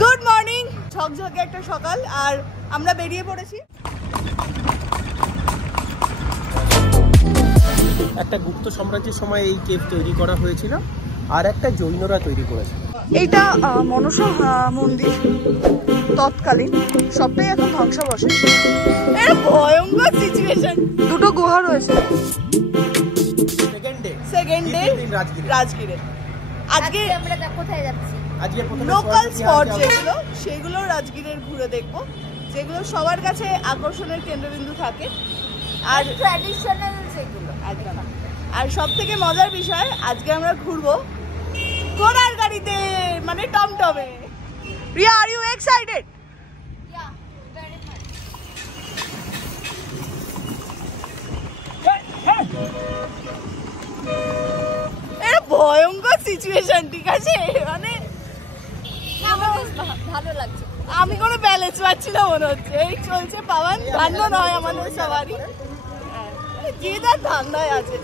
Good morning, ঝকঝকে একটা সকাল আর আমরা বেরিয়ে পড়েছি। একটা গুপ্ত সাম্রাজ্যের সময় এই কেভ তৈরি করা হয়েছিল আর একটা জৈনরা তৈরি করেছে। এইটা মনসা মন্দির তৎকালীন, সবটাই এখন ধ্বংসাবশেষ। এর ভয়ঙ্কর সিচুয়েশন। দুটো গুহা রয়েছে। সেকেন্ড ডে রাজগিরে। আজকে আমরা কোথায় যাচ্ছি? আজকে লোকাল স্পট যেগুলো সেগুলো রাজগিরের ঘুরে দেখবো, যেগুলো সবার কাছে আকর্ষণের কেন্দ্রবিন্দু থাকে আর ট্র্যাডিশনাল সেগুলো। আর সব থেকে মজার বিষয়, আজকে আমরা ঘুরবো ঘোড়ার গাড়িতে, মানে টমটমে। Riya, are you excited? ভয়ঙ্কর সিচুয়েশন, ঠিক আছে? মানে ভালো লাগছে। আমি কোনো ব্যালেন্স পাচ্ছি না মনে হচ্ছে। এই চলছে পাওয়ান, ধান্দা নয় আমাদের সবারই, যে যার ধান্দায় আছে।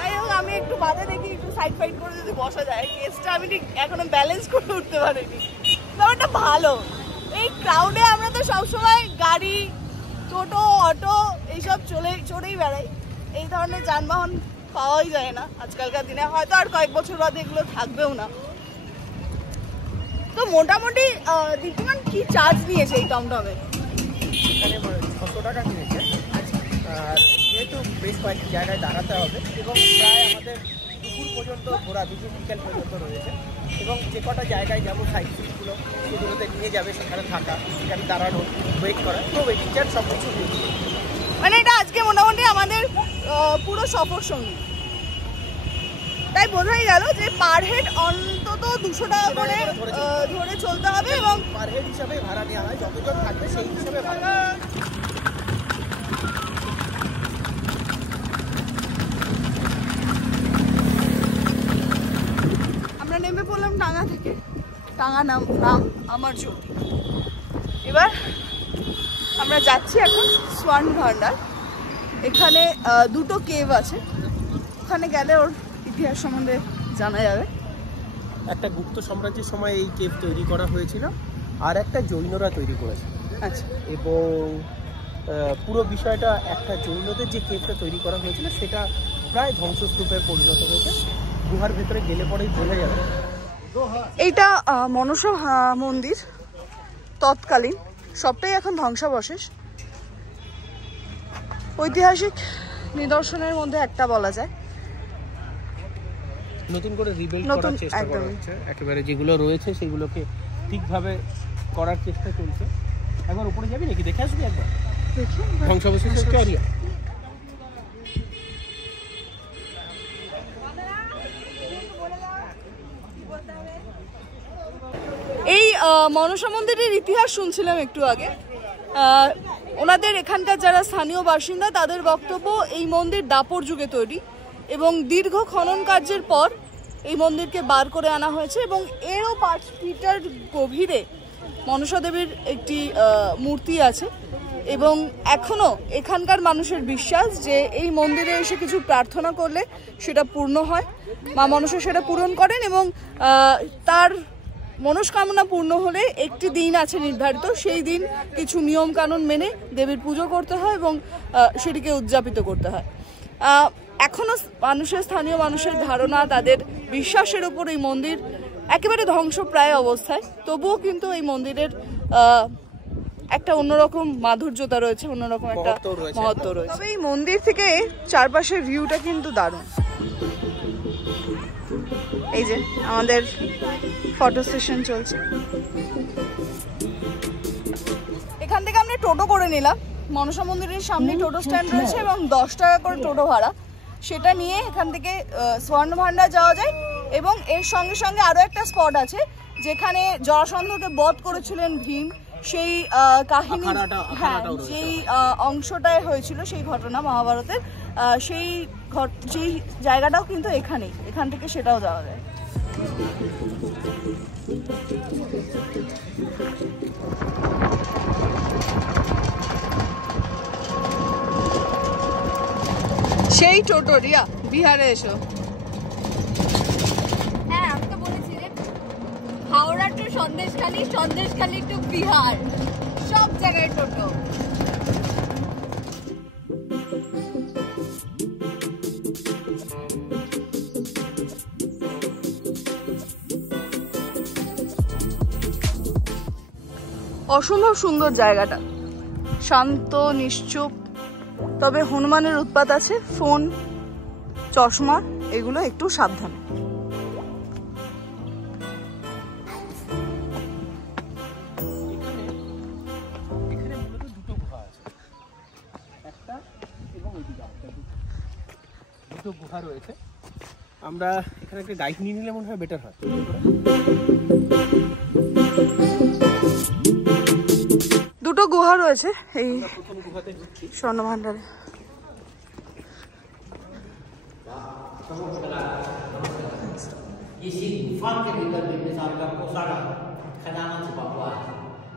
যাই হোক, আমি একটু বাদে দেখি একটু সাইড ফাইড করে যদি বসা যায়। কেসটা আমি ঠিক এখনো ব্যালেন্স করে উঠতে পারিনি। ব্যাপারটা ভালো। এই ক্রাউডে আমরা তো সবসময় গাড়ি, টোটো, অটো এইসব চড়েই বেড়াই। এই ধরনের যানবাহন পাওয়াই যায় না আজকালকার দিনে, হয়তো আর কয়েক বছর বাদে এগুলো থাকবেও না। তো মোটামুটি দীপ্তিমান কি চার্জ নিয়েছে এই টমটমে? এখানে 600 টাকা কিনেছে। আর যেহেতু বেশ কয়েকটি জায়গায় দাঁড়াতে হবে এবং প্রায় আমাদের দুপুর পর্যন্ত ঘোরা, দুপুর বিকেল পর্যন্ত রয়েছে এবং যে কটা জায়গায় যেমন সাইড সিটগুলো সেগুলোতে নিয়ে যাবে, সেখানে থাকা, সেখানে দাঁড়ানো, ওয়েট করা, তো ওয়েটিং চার্জ সব কিছু নিয়ে। মানে এটা আজকে মোটামুটি আমাদের পুরো সফর সঙ্গী। তাই বোঝাই গেল যে পার হেড অন্তত 200 টাকা করে ধরে চলতে হবে এবং পার হেড হিসাবে ভাড়া নেওয়া হয়, যতজন থাকবে সেই হিসাবে ভাড়া। আমরা নেমে পড়লাম টাঙ্গা থেকে। টাঙ্গা নাম আমার জ্যোতি। এবার আমরা যাচ্ছি এখন সোয়ার্ণ ভান্ডার। এখানে দুটো কেভ আছে, ওখানে গেলে ওর ইতিহাস সম্বন্ধে জানা যাবে। একটা গুপ্ত সাম্রাজ্যের সময় এই কেভ তৈরি করা হয়েছিল আর একটা জৈনরা তৈরি করেছে। আচ্ছা, এবং পুরো বিষয়টা একটা জৈনদের যে কেভটা তৈরি করা হয়েছিল সেটা প্রায় ধ্বংসস্তূপে পরিণত হয়েছে। গুহার ভেতরে গেলে পরেই বোঝা যাবে। এইটা মনসা মন্দির তৎকালীন, সবটাই এখন ধ্বংসাবশেষ। ঐতিহাসিক নিদর্শনের মধ্যে একটা বলা যায়। নতুন করে রিবিল্ড করার চেষ্টা করা হচ্ছে, একেবারে যেগুলো রয়েছে সেগুলোকে ঠিকভাবে করার চেষ্টা চলছে। একবার উপরে যাবি নাকি, দেখে আসবি একবার ধ্বংসাবশেষ? এই মনসা মন্দিরের ইতিহাস শুনছিলাম একটু আগে। ওনাদের এখানকার যারা স্থানীয় বাসিন্দা তাদের বক্তব্য, এই মন্দির দাপর যুগে তৈরি এবং দীর্ঘ খনন কার্যের পর এই মন্দিরকে বার করে আনা হয়েছে এবং এরও 5 মিটার গভীরে মনসা দেবীর একটি মূর্তি আছে। এবং এখনও এখানকার মানুষের বিশ্বাস যে এই মন্দিরে এসে কিছু প্রার্থনা করলে সেটা পূর্ণ হয়, মা মনসা সেটা পূরণ করেন এবং তার মনস্কামনা পূর্ণ হলে একটি দিন আছে নির্ধারিত, সেই দিন কিছু নিয়ম কানুন মেনে দেবীর পুজো করতে হয় এবং সেটিকে উদযাপিত করতে হয়। এখনও স্থানীয় মানুষের ধারণা, তাদের বিশ্বাসের উপর এই মন্দির একেবারে ধ্বংসপ্রায় অবস্থায়, তবুও কিন্তু এই মন্দিরের একটা অন্যরকম মাধুর্যতা রয়েছে, অন্যরকম একটা মহত্ব রয়েছে। তবে এই মন্দির থেকে চারপাশের ভিউটা কিন্তু দারুণ। এই যে আমাদের ফটো সেশন চলছে। এখান থেকে আমরা টোটো করে নিলাম। মনসা মন্দিরের সামনে টোটো স্ট্যান্ড রয়েছে এবং 10 টাকা করে টোটো ভাড়া, সেটা নিয়ে এখান থেকে সোয়ার্ণ ভান্ডার যাওয়া যায়। এবং এর সঙ্গে সঙ্গে আরো একটা স্পট আছে যেখানে জরাসন্ধকে বধ করেছিলেন ভীম, সেই কাহিনী, হ্যাঁ, সেই অংশটায় হয়েছিল সেই ঘটনা মহাভারতের, সেই জায়গাটাও কিন্তু এখানেই, এখান থেকে সেটাও যাওয়া যায়। সেই টোটো। রিয়া, বিহারে এসো। হ্যাঁ, আমি তো বলেছি যে হাওড়া টু সন্দেশখালি, সন্দেশখালি টু বিহার, সব জায়গায় টোটো। অসম্ভব সুন্দর জায়গাটা, শান্ত নিশ্চুপ। তবে হনুমানের উৎপাত আছে, ফোন চশমা এগুলো একটু সাবধানে। এখানে মূলত দুটো গুহা আছে, একটা এবং ওইদিকে একটা, দুটো গুহা রয়েছে। আমরা এখানে একটা গাইড নিয়ে নিলে মনে হয় বেটার হয়। দুটো গুহা রয়েছে এই প্রথম গুহাতে ঢুকছি। স্বর্ণভান্ডারে। इसी गुफा के भीतर बिंबिसार का कोसाड़ा खजाना छुपा हुआ है।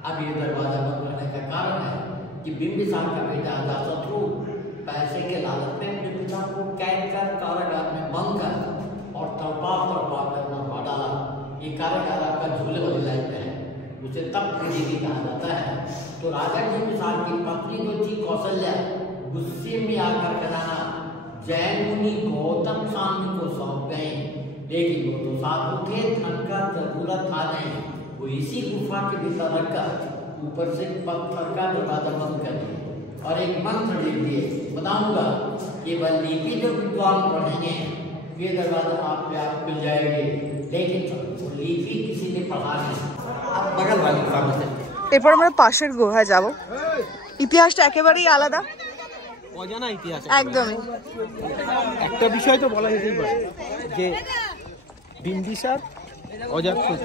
अब ये दरवाजा बंद करने का कारण है कि बिंबिसार का बेटा अजातशत्रु पैसे के लालच में अपने पिता को कैद कर कारागार में बंद कर और तड़पा कर मरवा डाला। ये कारागार आपका झूले वाली लाइन में है, उसे तब त्रिवेदी कहा जाता है। तो राजा बिंबिसार की पत्नी जो थी कौशल्या, गुस्से में आकर खजाना जैन मुनि गौतम स्वामी को सौंप गए, लेकिन वो तो साधु थे, धन का जरूरत था नहीं। वो इसी गुफा के भीतर रखकर ऊपर से पत्थर का दरवाजा बंद कर दिए और एक मंत्र लिख दिए। बताऊंगा केवल लिपि जो विद्वान पढ़ेंगे ये दरवाजा आप पे आप मिल जाएंगे, लेकिन वो लिपि किसी ने पढ़ा नहीं। अब बगल वाली गुफा में चलते। এরপর আমরা পাশের গুহায় যাব। ইতিহাসটা একেবারেই আলাদা, অজানা ইতিহাস একদমই। একটা বিষয় তো বলা যেতেই পারে যে বিম্বিসার অজাতশত্রু,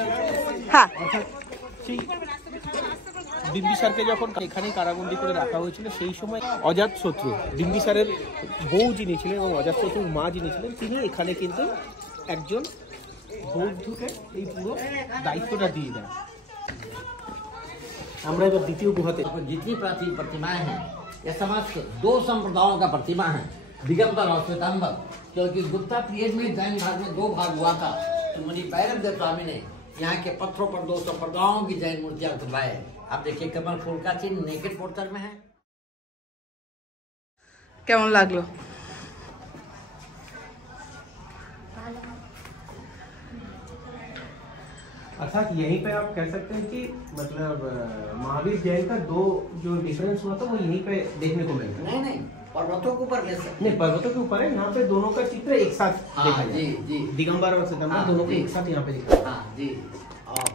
হ্যাঁ, অর্থাৎ সেই বিম্বিসারকে যখন এখানেই কারাবন্দী করে রাখা হয়েছিল, সেই সময় অজাতশত্রু বিম্বিসারের বউ যিনি ছিলেন এবং অজাতশত্রুর মা যিনি ছিলেন, তিনি এখানে কিন্তু একজন বৌদ্ধকে এই পুরো দায়িত্বটা দিয়ে দেন। আমরা এবার দ্বিতীয় গুহাতে। जितनी प्राचीन प्रतिमाएं हैं ये समाज के दो संप्रदायों का प्रतिमा है, दिगंबर और श्वेतांबर। क्योंकि गुप्ता पीरियड में जैन भाग में दो भाग हुआ था, तो मुनि भैरव देव स्वामी ने यहाँ के पत्थरों पर दो संप्रदायों की जैन मूर्तियां खुदवाए। आप देखिए कमल फूल का चिन्ह नेकेड पोर्टर में है। কেমন লাগলো? अर्थात यहीं पे आप कह सकते हैं कि मतलब महावीर जैन का दो जो डिफरेंस हुआ था वो यहीं पे देखने को मिलता है। नहीं नहीं, पर्वतों के ऊपर ले सकते नहीं, पर्वतों के ऊपर है, यहाँ पे दोनों का चित्र एक साथ देखा हाँ, जाए। जी जी, दिगंबर और श्वेतांबर हाँ, दोनों को जी। एक साथ यहाँ पे दिखा। हाँ जी। और